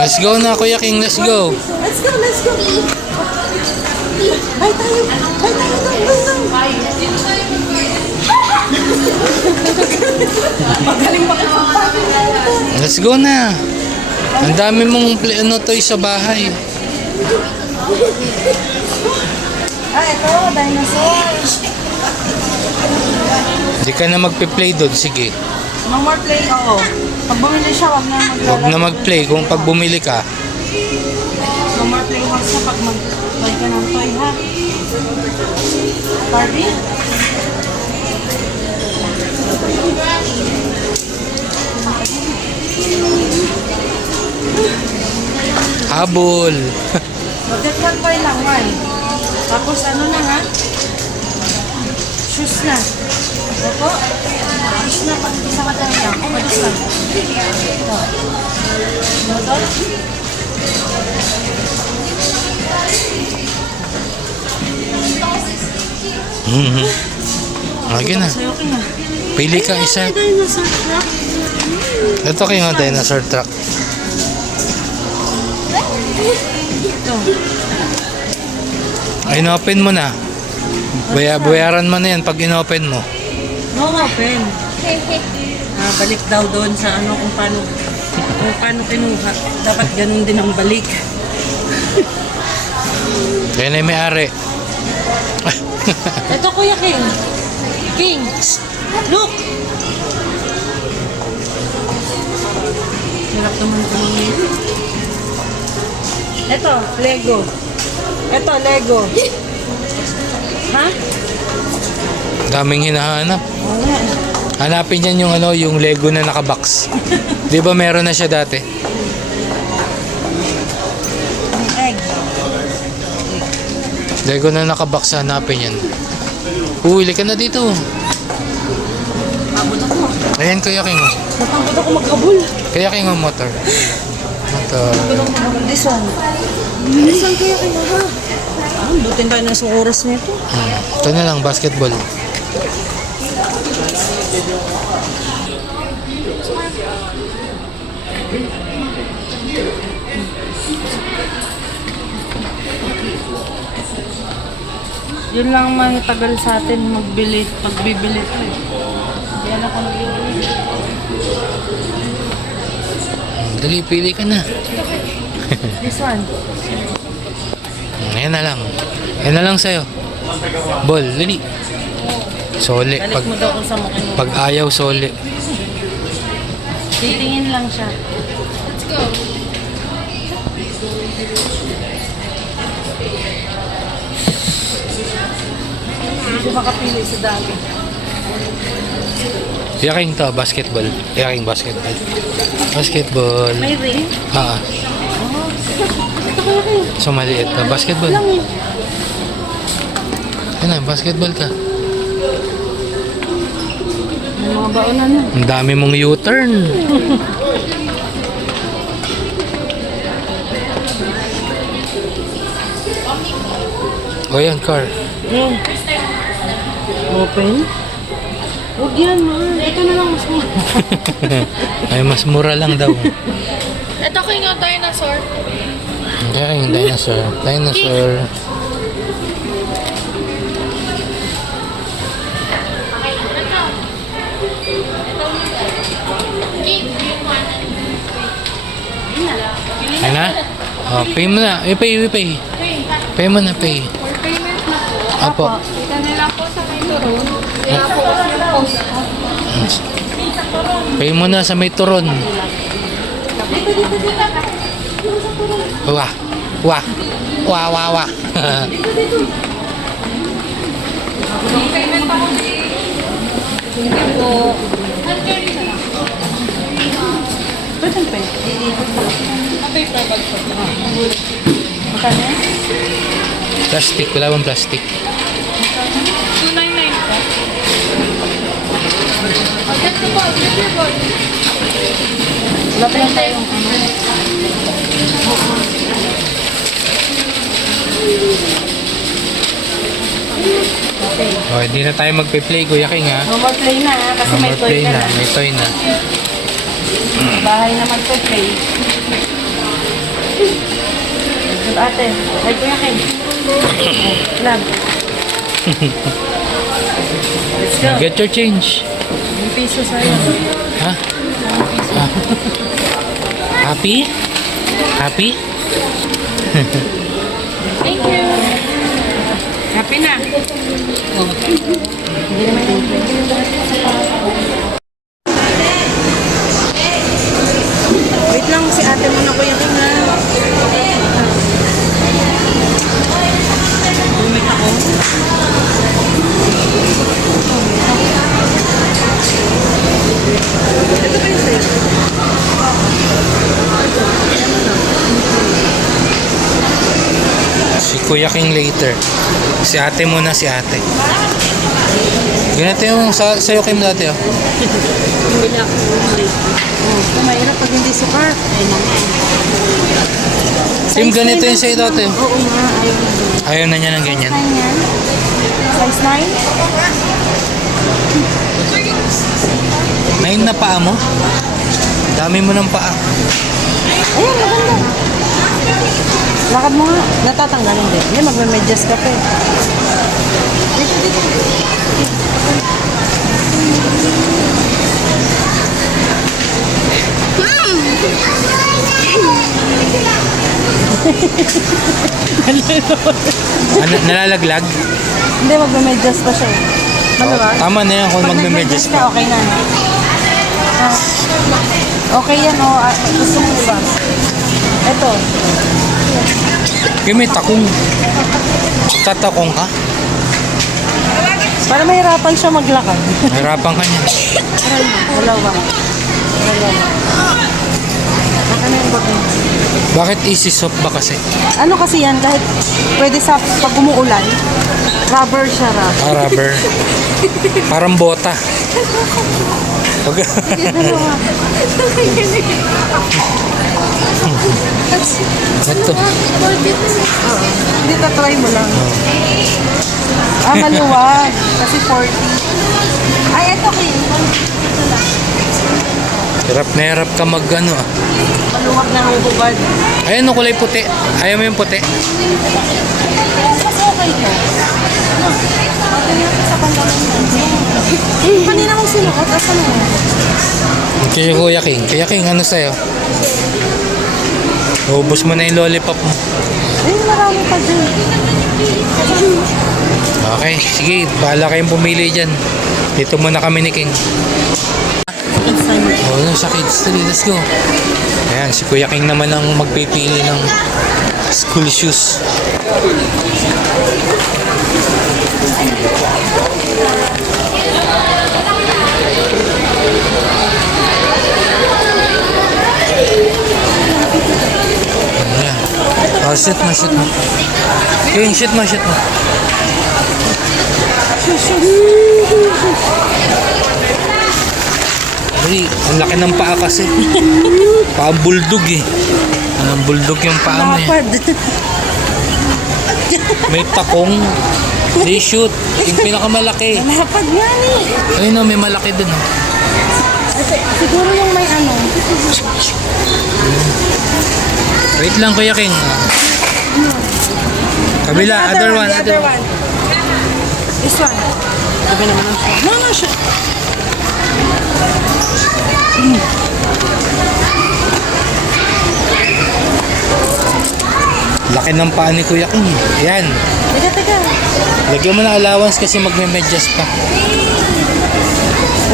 Let's go na, Kuya King. Let's go. Let's go, let's go. Bye tayo. Bye tayo doon. Magaling makipagpapin na ito. Let's go na. Ang dami mong toy sa bahay. Ito, dinosaurs. Hindi ka na magpe-play doon. Sige. No more play, oo. Pag bumili siya, wag na maglalaro. Huwag na mag-play kung pag bumili ka. No more play wag siya pag mag-buy ka ng toy, ha? Barbie? Habol. Mag-get toy lang, why? Tapos ano na, ha? Shoes na. Opo? Shoes na, isa ka tayo lang. Pwede lang. Ito. Ito. Okay na. Sa'yo ka na. Pili ka isa. Ay, dinosaur truck. Ito kayo nga dinosaur truck. Ito. Ay, inopen mo na. Bayaran mo na yan pag inopen mo. No open. Balik daw doon sa ano kung paano kinuha. Dapat ganun din ang balik. Kaya na yung may-ari. Ito Kuya King. King. Look. Hirap naman ito ngayon. Ito, Lego. Ito, Lego. Ha? Daming hinahanap. Oo nga. Hanapin niyan yung yung Lego na nakabox. 'Di ba meron na siya dati? Egg. Lego na nakabox, hanapin yan. Uwili ka na dito. Abot ako. Ayan, Kuya King. Napagod ako magkabul. Kuya King ang motor. Motor. This one. This one Kuya King. Butin tayo na sa oras nito. Ito na lang, basketball. Yun lang mahitagal sa atin pagbibili ito eh. Yan ako nagbibili. Dali, pili ka na. This one. Ayan na lang. Ayan na lang sa'yo. Ball, dali. Sole. Balik mo daw kung sa mukha mo. Pag ayaw, sole. Titingin lang siya. Let's go. Hindi ko makapili sa dami. Kuya King to, basketball. Kuya King, basketball. Basketball. May ring? Ah, Ito Kuya King. so maliit na. Basketball. Lang eh. Yan na, basketball ka. May mga baonan na. Ang dami mong U-turn. O yan, car. Yan. Open? Huwag yan, man. Ito na lang mas mura. Ay, mas mura lang daw. Ito ko yung dinosaur. Kaya yung dinosaur. Dinosaur. Ay na? Oh, pay mo na. Pay. Pay mo na, pay. For payment na po. Apo. Kita nila po sa may turon. Kaya po yung post. Pay mo na sa may turon. Wah. Wah. Wah, wah, wah. Yung payment pa ko Hindi po. Pwede pa eh. Mabay travel po. Magkano yan? Plastic. Wala bang plastic? 299 po. Agad na po. Agad na po. Wala pa lang tayong ano. Okay. Oh, hindi na tayo magpe-play, Kuya King, ha? No more play na ha, kasi No may more toy play ka na. na. May toy na. Bahay na magpe-play. Ate, ay kuya Ken. Love. Let's go. Get your change. 1 piso sa'yo. Ha? Ah. Happy? Happy? Thank you. Happy na. Oh. Hindi naman yung wait lang, si ate mo na kuya Ken ha. Bumit ako. Ito ba yung safe? Si Kuya King later. Si ate muna, si ate. Ganito yung sa'yo Kim dati oh. Hindi na ako mahirap pag hindi sukar. Ay naman. Kim, ganito yung sa'yo dati oh. Oo nga, ayaw na. Ayaw na niya ng ganyan. Yan. Size 9? 9 na paa mo? Dami mo ng paa. Ayun, maganda. Lakad mo nga. Natatanggalin din. Hindi, magme-medyas ka pa eh. Dito, dito. Nalalaglag? Hindi, magme-medyas pa siya eh. Maluwag? Tama na yan kung magme-medyas ka, pa. okay na. Ah, okay yan o. Oh. Gusto mo ba? Ito. Kim, may takong. Tatakong ka? Para mahirapan siya maglakad. Hirapan ka niya. Aral mo. Wala ba? Baka na yung bago. Bakit easy soft ba kasi? Ano kasi yan, kahit pwede sa pag umuulan, rubber siya, rubber. Ah, rubber. Parang bota. Pag Dalawa. ito. Hindi, try mo lang. Ah, maluwag. Kasi 40. Ay, ito kayo. Ito lang. Hirap na hirap ka mag ano ah. Maluwag na hububad. Ayan no, kulay puti. Ayaw mo yung puti. Mas okay to. Pati natin sa pantalon yan. Kanina mong sinukot, asan mo? Kaya Kuya King. Kuya King, ano sa'yo? Ubus mo na yung lollipop mo. Ay, marami pa dyan. Okay, sige. Bahala kayong pumili dyan. Dito muna kami ni King. Oh, no, sa kids tree. Let's go. Ayan, si Kuya King naman ang magpipili ng school shoes. Ayan. Oh, shoot mo, shoot mo. King, shoot mo, shoot mo. Ay, ang laki ng paa kasi. Paa bulldog eh. Anong bulldog yung paa mo eh. Lapad. May takong. They shoot. Yung pinakamalaki. Lapad nga ni. Ayun o, may malaki dun. Oh. Siguro yung may ano. Wait lang Kuya King. Kabila, other one. The other one. This one. Sabi naman ang siya. No, no, siya. Laki ng paa ni Kuya King. Ayan. Teka. Lagyan mo na allowance kasi magme-medyas pa.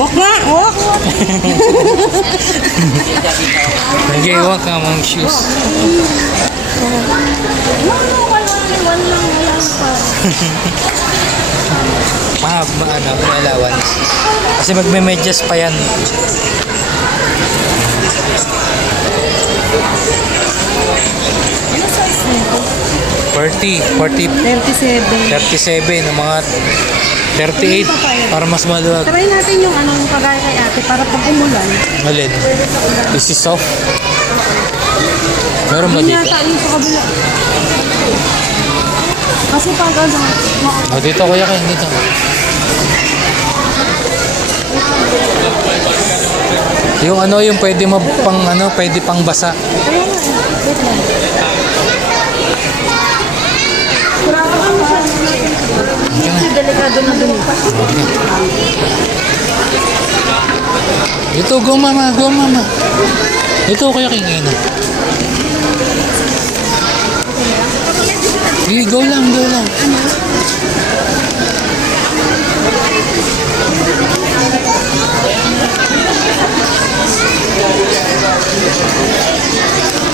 Walk nga, walk. Nag-iwan ka mga shoes. One lang pa. Ano, may allowance. Kasi magme-medyas pa yan. Ano size nito? 40, 37. 37, ng mga 38 para mas maluwag. Try natin yung anong kagaya kay ate para pag umulan. Alin? This is soft. Meron ba Yun dito? yata yung sa kabila. Kasi pag ano, Oh, dito Kuya King, dito. Yung ano, yung pwede mo pang ano, pwede pang basa. Kaya nga eh. Wait lang. Kasi delikado na dun. Ito, go mama, go mama. Ito, Kuya King, ayun na. Sige, go lang, go lang.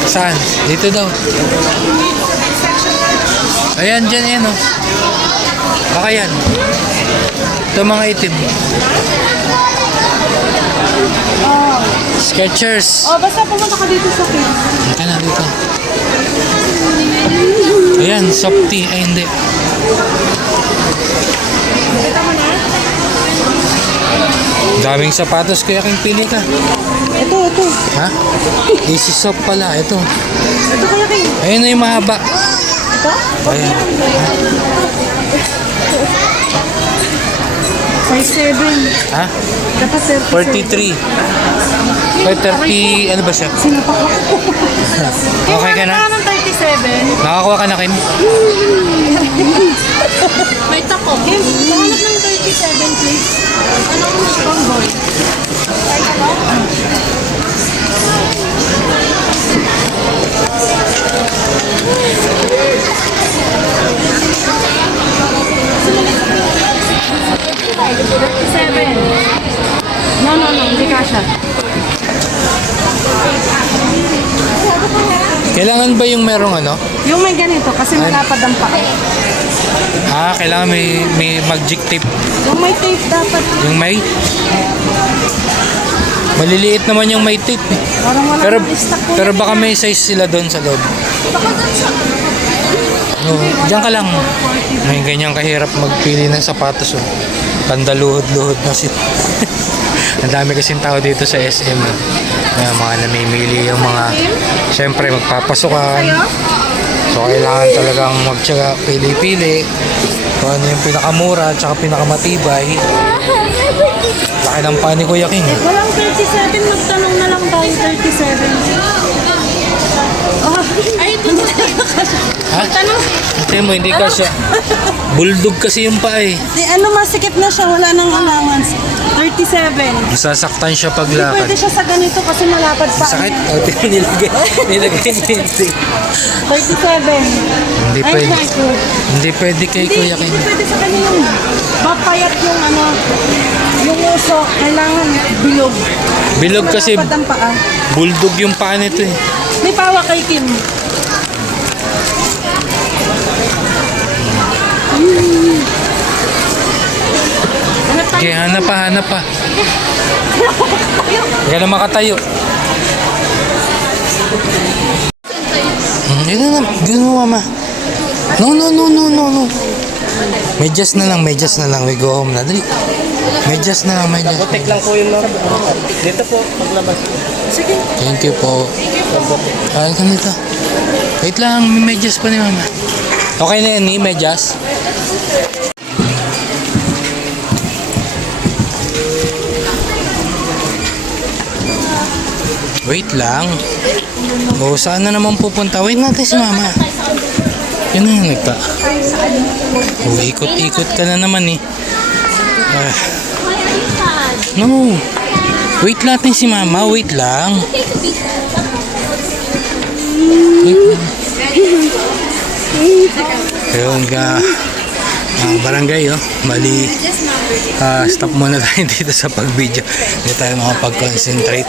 Saan? Dito daw. Ayan, dyan, ayan, oh. Baka yan. Ito mga itim. Skechers. Oh, basta pumunta ka dito sa kids. Ika na dito. Ayan, soft tea. Ay, hindi. Kita mo na? Daming sapatos, Kuya King, pili ka. Ito. Ha? Easy soft pala. Ito. Ito kaya kayo. Ayun na yung mahaba. Ito? Ayan. Size 7. Ha? Dapat 43. 30, ano ba siya? Sinapak ako. Okay ka na? Ng 37. Nakakuha ka na, Kim? May tako. Kim, nahanap ng 37 please. Anong strong boy? No, hindi kasha. Kailangan ba yung merong ano? Yung may ganito kasi malapad ang paa. Ah, kailangan may magic tape. Yung may tape dapat. Yung may? Maliliit naman yung may tape eh. Parang wala Pero, nang stock ko. pero baka may size sila doon sa loob. No, diyan ka lang. May ganyan kahirap magpili ng sapatos. Oh. Pandaluhod-luhod na sila. Ang dami kasing tao dito sa SM. Mga namimili yung mga, syempre magpapasukan. So kailangan talagang magtyaga, pili-pili. Kung ano yung pinakamura at saka pinakamatibay. Laki ng pa ni Kuya King. Walang 37, magtanong na lang tayo 37. Oh, ay, ito na tayo kasi. Ha? Tanong. Ate mo, hindi ka siya. Bulldog kasi yung pa eh. Di, ano, masikip na siya, wala nang allowance. 37. Masasaktan siya Hindi paglakad. pwede siya sa ganito kasi malapad pa. Sakit. niya. O, nilagay niya yung tape. 37. Hindi Ay, pwede. naku. Hindi pwede kay Hindi, Kuya King. hindi pwede sa ganito. Mapayat yung ano, yung uso, kailangan bilog. Bilog kasi Malapad ang paa. bulldog yung paa nito eh. May pawa kay Kim. Okay, hanap pa, hanap pa. Hindi ka na makatayo. Yun na, yun mo mama. No. Medyas na lang, we go home na. Dali. Medyas na lang, medyas. Tek lang po yun, ma'am. Dito po, maglabas. Sige. Thank you po. Ay, ganito. Wait lang, may medyas pa ni mama. Okay na yan, medyas. Wait lang. O, saan na naman pupunta? Wait natin si mama. Yan na yung nagpa. O, ikot-ikot ka na naman eh. No. Wait natin si mama. Wait lang. Wait lang. Ayun ka. Barangay, oh. Bali, stop muna tayo dito sa pag-video. Hindi tayo makapag-concentrate.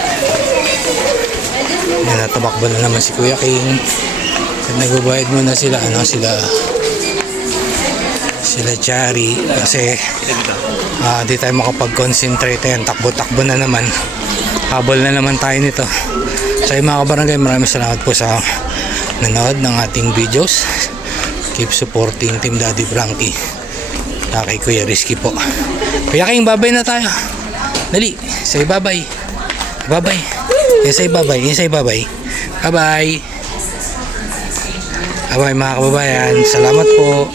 Yan, natabakbo na naman si Kuya King. At nagbabayad muna sila, sila Chari. Kasi, di tayo makapag-concentrate. Yan, takbo-takbo na naman. Habol na naman tayo nito. So, yung mga kabarangay, maraming salamat po sa nanood ng ating videos. Keep supporting Team Daddy Frankie. Kay Kuya Rizky po. Kuya King, babay na tayo. Dali, say babay. Babay. Say babay. Say babay. Bye-bye. Bye-bye mga kababayan. Salamat po.